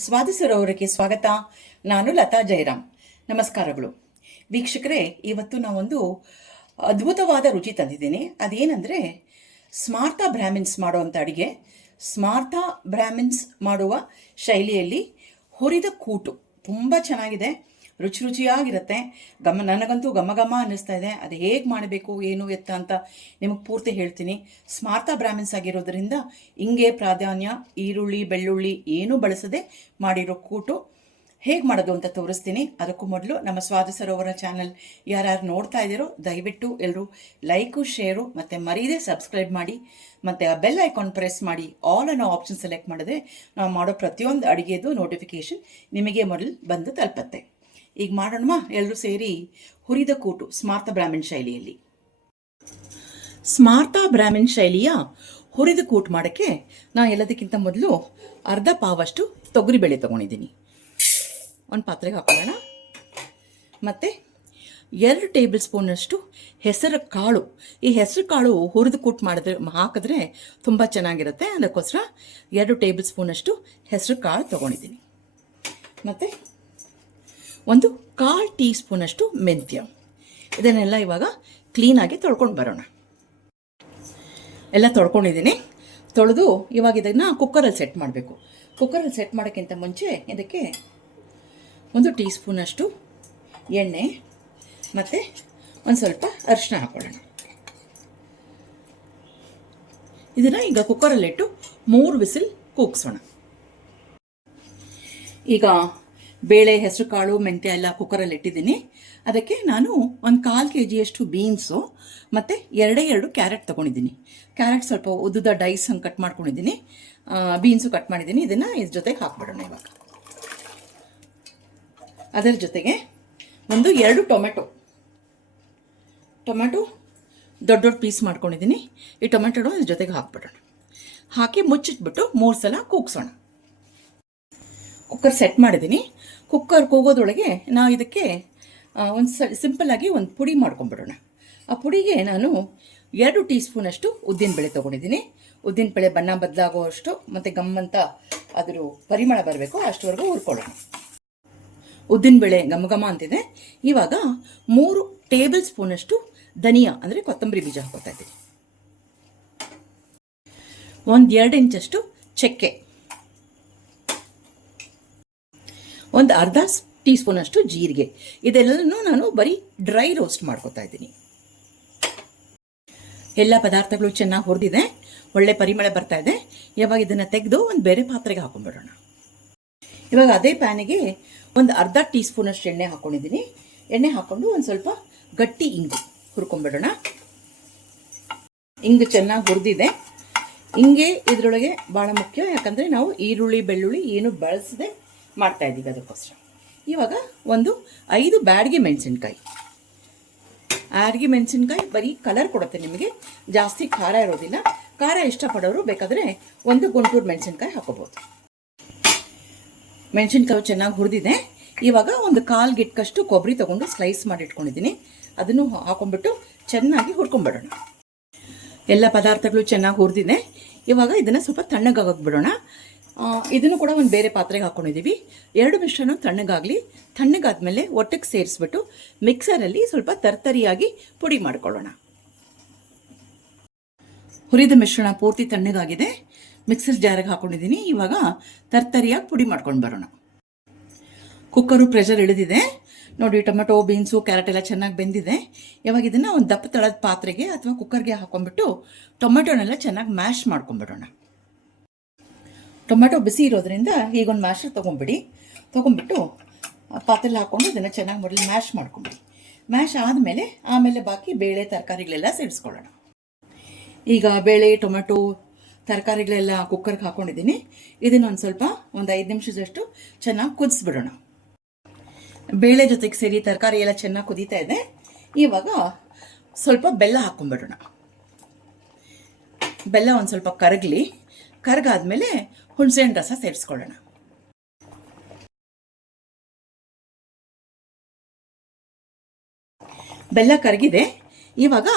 ಸ್ವಾತಿ ಸರೋವರಕ್ಕೆ ಸ್ವಾಗತ. ನಾನು ಲತಾ ಜಯರಾಮ್ ನಮಸ್ಕಾರಗಳು. ವೀಕ್ಷಕರೇ, ಇವತ್ತು ನಾವೊಂದು ಅದ್ಭುತವಾದ ರುಚಿ ತಂದಿದ್ದೀನಿ. ಅದೇನೆಂದರೆ ಸ್ಮಾರ್ಥ ಬ್ರಾಹ್ಮಿನ್ಸ್ ಮಾಡುವಂಥ ಅಡಿಗೆ. ಸ್ಮಾರ್ಥ ಬ್ರಾಹ್ಮಿನ್ಸ್ ಮಾಡುವ ಶೈಲಿಯಲ್ಲಿ ಹುರಿದ ಕೂಟು. ತುಂಬ ಚೆನ್ನಾಗಿದೆ. ರುಚಿ ರುಚಿಯಾಗಿರುತ್ತೆ ಗಮ, ನನಗಂತೂ ಘಮ ಘಮ ಅನ್ನಿಸ್ತಾ ಇದೆ. ಅದು ಹೇಗೆ ಮಾಡಬೇಕು, ಏನು ಎತ್ತ ಅಂತ ನಿಮಗೆ ಪೂರ್ತಿ ಹೇಳ್ತೀನಿ. ಸ್ಮಾರ್ಥ ಬ್ರಾಹ್ಮಿನ್ಸ್ ಆಗಿರೋದ್ರಿಂದ ಹಿಂಗೆ ಪ್ರಾಧಾನ್ಯ, ಈರುಳ್ಳಿ, ಬೆಳ್ಳುಳ್ಳಿ ಏನೂ ಬಳಸದೆ ಮಾಡಿರೋ ಕೂಟು ಹೇಗೆ ಮಾಡೋದು ಅಂತ ತೋರಿಸ್ತೀನಿ. ಅದಕ್ಕೂ ಮೊದಲು ನಮ್ಮ ಸ್ವಾದ ಸರೋವರ ಚಾನಲ್ ಯಾರ್ಯಾರು ನೋಡ್ತಾ ಇದ್ದೀರೋ ದಯವಿಟ್ಟು ಎಲ್ಲರೂ ಲೈಕು, ಶೇರು ಮತ್ತು ಮರೀದೆ ಸಬ್ಸ್ಕ್ರೈಬ್ ಮಾಡಿ. ಮತ್ತು ಆ ಬೆಲ್ ಐಕಾನ್ ಪ್ರೆಸ್ ಮಾಡಿ. ಆಲ್ ಅನ್ನೋ ಆಪ್ಷನ್ ಸೆಲೆಕ್ಟ್ ಮಾಡಿದ್ರೆ ನಾವು ಮಾಡೋ ಪ್ರತಿಯೊಂದು ಅಡುಗೆದು ನೋಟಿಫಿಕೇಷನ್ ನಿಮಗೆ ಮೊದಲು ಬಂದು ತಲುಪತ್ತೆ. ಈಗ ಮಾಡೋಣವಾ ಎಲ್ಲರೂ ಸೇರಿ ಹುರಿದ ಕೂಟು ಸ್ಮಾರ್ತ ಬ್ರಾಹ್ಮಣ್ ಶೈಲಿಯಲ್ಲಿ. ಸ್ಮಾರ್ತ ಬ್ರಾಹ್ಮಣ್ ಶೈಲಿಯ ಹುರಿದ ಕೂಟು ಮಾಡೋಕ್ಕೆ ನಾನು ಎಲ್ಲದಕ್ಕಿಂತ ಮೊದಲು ಅರ್ಧ ಪಾವಷ್ಟು ತೊಗರಿಬೇಳೆ ತೊಗೊಂಡಿದ್ದೀನಿ. ಒಂದು ಪಾತ್ರೆಗೆ ಹಾಕೋಣ ಮತ್ತು ಎರಡು ಟೇಬಲ್ ಸ್ಪೂನಷ್ಟು ಹೆಸರು ಕಾಳು. ಈ ಹೆಸರು ಕಾಳು ಹುರಿದು ಕೂಟ್ ಮಾಡಿದ್ರೆ ಹಾಕಿದ್ರೆ ತುಂಬ ಚೆನ್ನಾಗಿರುತ್ತೆ. ಅದಕ್ಕೋಸ್ಕರ ಎರಡು ಟೇಬಲ್ ಸ್ಪೂನಷ್ಟು ಹೆಸರು ಕಾಳು ತೊಗೊಂಡಿದ್ದೀನಿ. ಮತ್ತು ಒಂದು ಕಾಲು ಟೀ ಸ್ಪೂನಷ್ಟು ಮೆಂತ್ಯ. ಇದನ್ನೆಲ್ಲ ಇವಾಗ ಕ್ಲೀನಾಗಿ ತೊಳ್ಕೊಂಡು ಬರೋಣ. ಎಲ್ಲ ತೊಳ್ಕೊಂಡಿದ್ದೀನಿ. ತೊಳೆದು ಇವಾಗ ಇದನ್ನು ಕುಕ್ಕರಲ್ಲಿ ಸೆಟ್ ಮಾಡಬೇಕು. ಕುಕ್ಕರಲ್ಲಿ ಸೆಟ್ ಮಾಡೋಕ್ಕಿಂತ ಮುಂಚೆ ಇದಕ್ಕೆ ಒಂದು ಟೀ ಸ್ಪೂನಷ್ಟು ಎಣ್ಣೆ ಮತ್ತು ಒಂದು ಸ್ವಲ್ಪ ಅರಿಶಿನ ಹಾಕೊಳ್ಳೋಣ. ಇದನ್ನು ಈಗ ಕುಕ್ಕರಲ್ಲಿಟ್ಟು ಮೂರು ವಿಸಿಲ್ ಕೂಗಿಸೋಣ. ಈಗ ಬೇಳೆ, ಹೆಸರು ಕಾಳು, ಮೆಂತ್ಯ ಎಲ್ಲ ಕುಕ್ಕರಲ್ಲಿ ಇಟ್ಟಿದ್ದೀನಿ. ಅದಕ್ಕೆ ನಾನು ಒಂದು ಕಾಲು ಕೆ ಜಿಯಷ್ಟು ಬೀನ್ಸು ಮತ್ತು ಎರಡೇ ಎರಡು ಕ್ಯಾರೆಟ್ ತೊಗೊಂಡಿದ್ದೀನಿ. ಕ್ಯಾರೆಟ್ ಸ್ವಲ್ಪ ಉದ್ದದ ಡೈಸ್ ಹಂಗೆ ಕಟ್ ಮಾಡ್ಕೊಂಡಿದ್ದೀನಿ. ಬೀನ್ಸು ಕಟ್ ಮಾಡಿದ್ದೀನಿ. ಇದನ್ನು ಇದ್ರ ಜೊತೆಗೆ ಹಾಕ್ಬಿಡೋಣ ಇವಾಗ. ಅದರ ಜೊತೆಗೆ ಒಂದು ಎರಡು ಟೊಮೆಟೊ. ಟೊಮೆಟೊ ದೊಡ್ಡ ದೊಡ್ಡ ಪೀಸ್ ಮಾಡ್ಕೊಂಡಿದ್ದೀನಿ. ಈ ಟೊಮೆಟೊ ಇದ್ರ ಜೊತೆಗೆ ಹಾಕ್ಬಿಡೋಣ. ಹಾಕಿ ಮುಚ್ಚಿಟ್ಬಿಟ್ಟು ಮೂರು ಸಲ ಕೂಗ್ಸೋಣ. ಕುಕ್ಕರ್ ಸೆಟ್ ಮಾಡಿದ್ದೀನಿ ಕುಕ್ಕರ್ ಕೂಗೋದ್ರೊಳಗೆ ನಾವು ಇದಕ್ಕೆ ಒಂದು ಸ ಸಿಂಪಲ್ಲಾಗಿ ಒಂದು ಪುಡಿ ಮಾಡ್ಕೊಂಬಿಡೋಣ ಆ ಪುಡಿಗೆ ನಾನು ಎರಡು ಟೀ ಸ್ಪೂನಷ್ಟು ಉದ್ದಿನಬೇಳೆ ತೊಗೊಂಡಿದ್ದೀನಿ. ಉದ್ದಿನಬೇಳೆ ಬಣ್ಣ ಬದಲಾಗುವಷ್ಟು ಮತ್ತು ಗಮ್ಮಂತ ಅದರ ಪರಿಮಳ ಬರಬೇಕು, ಅಷ್ಟವರೆಗೂ ಹುರ್ಕೊಳ್ಳೋಣ. ಉದ್ದಿನಬೇಳೆ ಘಮ ಘಮ ಅಂತಿದೆ. ಇವಾಗ ಮೂರು ಟೇಬಲ್ ಸ್ಪೂನಷ್ಟು ಧನಿಯಾ, ಅಂದರೆ ಕೊತ್ತಂಬರಿ ಬೀಜ ಹಾಕೋತಾ ಇದ್ದೀನಿ. ಒಂದು ಎರಡು ಇಂಚಷ್ಟು ಚಕ್ಕೆ. ಒಂದು ಅರ್ಧ ಟೀ ಸ್ಪೂನಷ್ಟು ಜೀರಿಗೆ. ಇದೆಲ್ಲನೂ ನಾನು ಬರೀ ಡ್ರೈ ರೋಸ್ಟ್ ಮಾಡ್ಕೊತಾ ಇದ್ದೀನಿ. ಎಲ್ಲ ಪದಾರ್ಥಗಳು ಚೆನ್ನಾಗಿ ಹುರಿದಿದೆ. ಒಳ್ಳೆ ಪರಿಮಳ ಬರ್ತಾ ಇದೆ. ಇವಾಗ ಇದನ್ನು ತೆಗೆದು ಒಂದು ಬೇರೆ ಪಾತ್ರೆಗೆ ಹಾಕೊಂಡ್ಬಿಡೋಣ. ಇವಾಗ ಅದೇ ಪ್ಯಾನಿಗೆ ಒಂದು ಅರ್ಧ ಟೀ ಸ್ಪೂನಷ್ಟು ಎಣ್ಣೆ ಹಾಕ್ಕೊಂಡಿದ್ದೀನಿ ಎಣ್ಣೆ ಹಾಕ್ಕೊಂಡು ಒಂದು ಸ್ವಲ್ಪ ಗಟ್ಟಿ ಇಂಗು ಹುರ್ಕೊಂಡ್ಬಿಡೋಣ. ಇಂಗು ಚೆನ್ನಾಗಿ ಹುರಿದಿದೆ. ಹಿಂಗೆ ಇದರೊಳಗೆ ಭಾಳ ಮುಖ್ಯ, ಯಾಕಂದರೆ ನಾವು ಈರುಳ್ಳಿ, ಬೆಳ್ಳುಳ್ಳಿ ಏನು ಬಳಸದೆ ಮಾಡ್ತಾ ಇದ್ದೀವಿ ಅದಕ್ಕೋಸ್ಕರ. ಇವಾಗ ಒಂದು ಐದು ಬ್ಯಾಡ್ಗೆ ಮೆಣಸಿನ್ಕಾಯಿ. ಆರ್ಗೆ ಮೆಣಸಿನ್ಕಾಯಿ ಬರೀ ಕಲರ್ ಕೊಡುತ್ತೆ ನಿಮಗೆ, ಜಾಸ್ತಿ ಖಾರ ಇರೋದಿಲ್ಲ. ಖಾರ ಇಷ್ಟಪಡೋರು ಬೇಕಾದರೆ ಒಂದು ಗುಂಟೂರು ಮೆಣಸಿನ್ಕಾಯಿ ಹಾಕೋಬೋದು. ಮೆಣಸಿನ್ಕಾಯಿ ಚೆನ್ನಾಗಿ ಹುರಿದಿದೆ. ಇವಾಗ ಒಂದು ಕಾಲು ಗಿಟ್ಕಷ್ಟು ಕೊಬ್ಬರಿ ತೊಗೊಂಡು ಸ್ಲೈಸ್ ಮಾಡಿ ಇಟ್ಕೊಂಡಿದ್ದೀನಿ. ಅದನ್ನು ಹಾಕೊಂಡ್ಬಿಟ್ಟು ಚೆನ್ನಾಗಿ ಹುರ್ಕೊಂಬಿಡೋಣ ಎಲ್ಲ ಪದಾರ್ಥಗಳು ಚೆನ್ನಾಗಿ ಹುರಿದಿದೆ. ಇವಾಗ ಇದನ್ನು ಸ್ವಲ್ಪ ತಣ್ಣಗಾಗೋಕೆ ಬಿಡೋಣ ಇದನ್ನು ಕೂಡ ಒಂದು ಬೇರೆ ಪಾತ್ರೆಗೆ ಹಾಕ್ಕೊಂಡಿದ್ದೀವಿ ಎರಡು ಮಿಶ್ರಣ ತಣ್ಣಗಾಗಲಿ, ತಣ್ಣಗಾದ್ಮೇಲೆ ಒಟ್ಟಿಗೆ ಸೇರಿಸ್ಬಿಟ್ಟು ಮಿಕ್ಸರಲ್ಲಿ ಸ್ವಲ್ಪ ತರ್ತರಿಯಾಗಿ ಪುಡಿ ಮಾಡ್ಕೊಳ್ಳೋಣ. ಹುರಿದ ಮಿಶ್ರಣ ಪೂರ್ತಿ ತಣ್ಣಗಾಗಿದೆ. ಮಿಕ್ಸರ್ ಜಾರಿಗೆ ಹಾಕೊಂಡಿದ್ದೀನಿ ಇವಾಗ ತರ್ತರಿಯಾಗಿ ಪುಡಿ ಮಾಡ್ಕೊಂಡು ಬರೋಣ. ಕುಕ್ಕರು ಪ್ರೆಷರ್ ಇಳಿದಿದೆ. ನೋಡಿ, ಟೊಮೆಟೊ, ಬೀನ್ಸು ಕ್ಯಾರೆಟ್ ಎಲ್ಲ ಚೆನ್ನಾಗಿ ಬೆಂದಿದೆ. ಇವಾಗ ಇದನ್ನು ಒಂದು ದಪ್ಪ ತಳದ ಪಾತ್ರೆಗೆ ಅಥವಾ ಕುಕ್ಕರ್ಗೆ ಹಾಕೊಂಡ್ಬಿಟ್ಟು ಟೊಮೆಟೊನೆಲ್ಲ ಚೆನ್ನಾಗಿ ಮ್ಯಾಶ್ ಮಾಡ್ಕೊಂಡ್ಬಿಡೋಣ. ಟೊಮೆಟೊ ಬಿಸಿ ಇರೋದ್ರಿಂದ ಈಗೊಂದು ಮ್ಯಾಶರ್ ತೊಗೊಂಬಿಡಿ. ತೊಗೊಂಬಿಟ್ಟು ಪಾತ್ರೆಲಿ ಹಾಕ್ಕೊಂಡು ಇದನ್ನು ಚೆನ್ನಾಗಿ ಮೊದಲು ಮ್ಯಾಶ್ ಮಾಡ್ಕೊಂಬಿಡಿ. ಮ್ಯಾಶ್ ಆದಮೇಲೆ ಆಮೇಲೆ ಬಾಕಿ ಬೇಳೆ ತರಕಾರಿಗಳೆಲ್ಲ ಸೇರಿಸ್ಕೊಳ್ಳೋಣ. ಈಗ ಬೇಳೆ, ಟೊಮೆಟೊ ತರಕಾರಿಗಳೆಲ್ಲ ಕುಕ್ಕರ್ಗೆ ಹಾಕ್ಕೊಂಡಿದ್ದೀನಿ ಇದನ್ನು ಒಂದು ಸ್ವಲ್ಪ ಒಂದು ಐದು ನಿಮಿಷದಷ್ಟು ಚೆನ್ನಾಗಿ ಕುದಿಸ್ಬಿಡೋಣ. ಬೇಳೆ ಜೊತೆಗೆ ಸೇರಿ ತರಕಾರಿ ಎಲ್ಲ ಚೆನ್ನಾಗಿ ಕುದೀತಾ ಇದೆ. ಇವಾಗ ಸ್ವಲ್ಪ ಬೆಲ್ಲ ಹಾಕ್ಕೊಂಬಿಡೋಣ ಬೆಲ್ಲ ಒಂದು ಸ್ವಲ್ಪ ಕರಗಲಿ. ಕರ್ಗಾದ್ಮೇಲೆ ಹುಣಸೆಹಣ್ಣು ರಸ ಸೇರಿಸ್ಕೊಳ್ಳೋಣ. ಬೆಲ್ಲ ಕರಗಿದೆ. ಇವಾಗ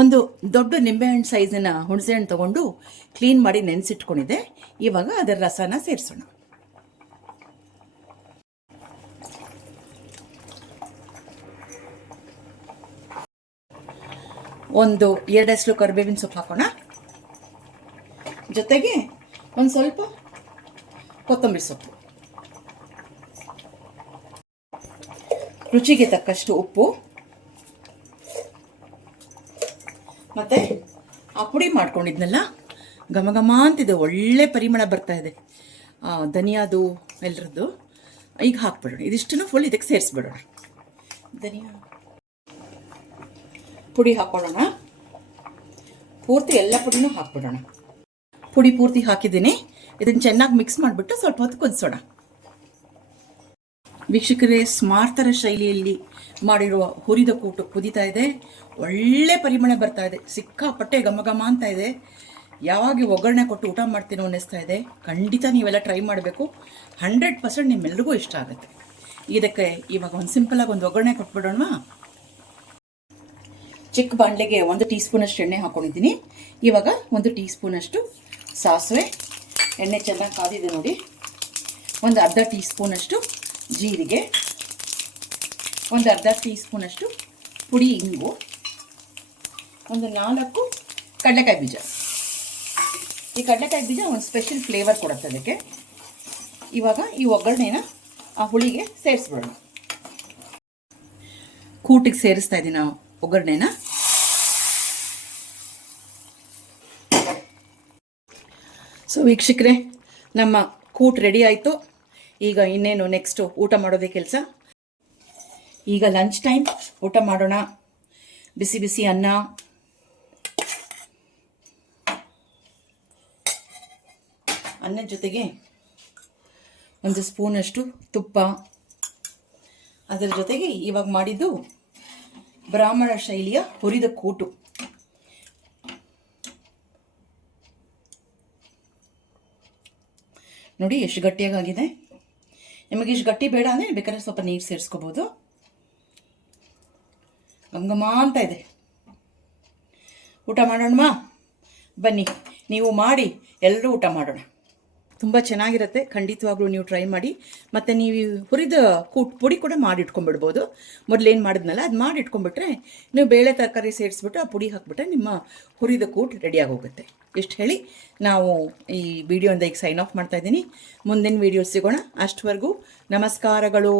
ಒಂದು ದೊಡ್ಡ ನಿಂಬೆಹಣ್ಣು ಸೈಜಿನ ಹುಣಸೆಹಣ್ಣು ತಗೊಂಡು ಕ್ಲೀನ್ ಮಾಡಿ ನೆನೆಸಿಟ್ಕೊಂಡಿದೆ. ಇವಾಗ ಅದರ ರಸನ ಸೇರಿಸೋಣ. ಒಂದು ಎರಡು ಎರಡಷ್ಟು ಕರಿಬೇವಿನ ಸೊಪ್ಪು ಹಾಕೋಣ. ಜೊತೆಗೆ ಒಂದು ಸ್ವಲ್ಪ ಕೊತ್ತಂಬರಿ ಸೊಪ್ಪು. ರುಚಿಗೆ ತಕ್ಕಷ್ಟು ಉಪ್ಪು. ಮತ್ತೆ ಆ ಪುಡಿ ಮಾಡ್ಕೊಂಡಿದ್ನಲ್ಲ, ಘಮ ಘಮ ಅಂತಿದೆ, ಒಳ್ಳೆ ಪರಿಮಳ ಬರ್ತಾ ಇದೆ. ಧನಿಯಾದು ಎಲ್ಲರದ್ದು, ಈಗ ಹಾಕ್ಬಿಡೋಣ. ಇದಿಷ್ಟನ್ನು ಫುಲ್ ಇದಕ್ಕೆ ಸೇರಿಸ್ಬಿಡೋಣ. ಧನಿಯಾ. ಪುಡಿ ಹಾಕೊಳ್ಳೋಣ. ಪೂರ್ತಿ ಎಲ್ಲ ಪುಡಿನೂ ಹಾಕ್ಬಿಡೋಣ. ಪುಡಿ ಪೂರ್ತಿ ಹಾಕಿದ್ದೀನಿ. ಇದನ್ನು ಚೆನ್ನಾಗಿ ಮಿಕ್ಸ್ ಮಾಡಿಬಿಟ್ಟು ಸ್ವಲ್ಪ ಹೊತ್ತು ಕುದಿಸೋಣ. ವೀಕ್ಷಕರೇ, ಸ್ಮಾರ್ತರ ಶೈಲಿಯಲ್ಲಿ ಮಾಡಿರುವ ಹುರಿದ ಕೂಟು ಕುದೀತಾ ಇದೆ. ಒಳ್ಳೆ ಪರಿಮಳ ಬರ್ತಾ ಇದೆ. ಸಿಕ್ಕಾಪಟ್ಟೆ ಘಮ ಘಮ ಅಂತ ಇದೆ. ಯಾವಾಗ ಒಗ್ಗರಣೆ ಕೊಟ್ಟು ಊಟ ಮಾಡ್ತೀನೋ ಅನ್ನಿಸ್ತಾ ಇದೆ. ಖಂಡಿತ ನೀವೆಲ್ಲ ಟ್ರೈ ಮಾಡಬೇಕು. ಹಂಡ್ರೆಡ್ ಪರ್ಸೆಂಟ್ ನಿಮ್ಮೆಲ್ರಿಗೂ ಇಷ್ಟ ಆಗುತ್ತೆ. ಇದಕ್ಕೆ ಇವಾಗ ಒಂದು ಸಿಂಪಲಾಗಿ ಒಂದು ಒಗ್ಗರಣೆ ಕೊಟ್ಬಿಡೋಣ. ಚಿಕ್ಕ ಬಾಂಡ್ಲೆಗೆ ಒಂದು ಟೀ ಸ್ಪೂನಷ್ಟು ಎಣ್ಣೆ ಹಾಕೊಂಡಿದ್ದೀನಿ. ಇವಾಗ ಒಂದು ಟೀ ಸ್ಪೂನಷ್ಟು ಸಾಸಿವೆ, ಎಣ್ಣೆ ಚೆನ್ನಾಗಿ ಕಾದಿದೆ ನೋಡಿ. ಒಂದು ಅರ್ಧ ಟೀ ಸ್ಪೂನಷ್ಟು ಜೀರಿಗೆ, ಒಂದು ಅರ್ಧ ಟೀ ಸ್ಪೂನಷ್ಟು ಪುಡಿ ಇಂಗು, ಒಂದು ನಾಲ್ಕು ಕಡಲೆಕಾಯಿ ಬೀಜ. ಈ ಕಡಲೆಕಾಯಿ ಬೀಜ ಒಂದು ಸ್ಪೆಷಲ್ ಫ್ಲೇವರ್ ಕೊಡುತ್ತೆ ಅದಕ್ಕೆ. ಇವಾಗ ಈ ಒಗ್ಗರಣೆನ ಆ ಹುಳಿಗೆ ಸೇರಿಸ್ಬಿಡೋಣ. ಕೂಟಿಗೆ ಸೇರಿಸ್ತಾ ಇದ್ದೀನಿ ನಾವು ಒಗ್ಗರಣೆನ. ಸೊ ವೀಕ್ಷಕರೇ, ನಮ್ಮ ಕೂಟ್ ರೆಡಿ ಆಯಿತು. ಈಗ ಇನ್ನೇನು ನೆಕ್ಸ್ಟು ಊಟ ಮಾಡೋದೇ ಕೆಲಸ. ಈಗ ಲಂಚ್ ಟೈಮ್ ಊಟ ಮಾಡೋಣ. ಬಿಸಿ ಬಿಸಿ ಅನ್ನ. ಅನ್ನದ ಜೊತೆಗೆ ಒಂದು ಸ್ಪೂನಷ್ಟು ತುಪ್ಪ. ಅದರ ಜೊತೆಗೆ ಇವಾಗ ಮಾಡಿದ್ದು ಬ್ರಾಹ್ಮಣ ಶೈಲಿಯ ಹುರಿದ ಕೂಟು. ನೋಡಿ ಎಷ್ಟು ಗಟ್ಟಿಯಾಗಿದೆ ನಿಮಗೆ ಇಷ್ಟು ಗಟ್ಟಿ ಬೇಡ ಅಂದರೆ ಬೇಕಾದ್ರೆ ಸ್ವಲ್ಪ ನೀರು ಸೇರಿಸ್ಕೋಬೋದು. ಗಂಗಮ್ಮ ಅಂತ ಇದೆ. ಊಟ ಮಾಡೋಣವಾ ಬನ್ನಿ, ನೀವು ಮಾಡಿ, ಎಲ್ಲರೂ ಊಟ ಮಾಡೋಣ. ತುಂಬ ಚೆನ್ನಾಗಿರುತ್ತೆ. ಖಂಡಿತವಾಗ್ಲೂ ನೀವು ಟ್ರೈ ಮಾಡಿ. ಮತ್ತು ನೀವು ಹುರಿದ ಕೂಟ್ ಪುಡಿ ಕೂಡ ಮಾಡಿ ಇಟ್ಕೊಂಡ್ಬಿಡ್ಬೋದು ಮೊದಲೇನು ಮಾಡಿದ್ನಲ್ಲ, ಅದು ಮಾಡಿ ಇಟ್ಕೊಂಡ್ಬಿಟ್ರೆ ನೀವು ಬೇಳೆ ತರಕಾರಿ ಸೇರಿಸ್ಬಿಟ್ಟು ಆ ಪುಡಿ ಹಾಕ್ಬಿಟ್ರೆ ನಿಮ್ಮ ಹುರಿದ ಕೂಟ್ ರೆಡಿಯಾಗಿ ಹೋಗುತ್ತೆ ಇಷ್ಟು ಹೇಳಿ ನಾವು ಈ ವಿಡಿಯೋಯಿಂದ ಈಗ ಸೈನ್ ಆಫ್ ಮಾಡ್ತಾ ಇದ್ದೀನಿ. ಮುಂದಿನ ವಿಡಿಯೋ ಸಿಗೋಣ. ಅಷ್ಟವರೆಗೂ ನಮಸ್ಕಾರಗಳು.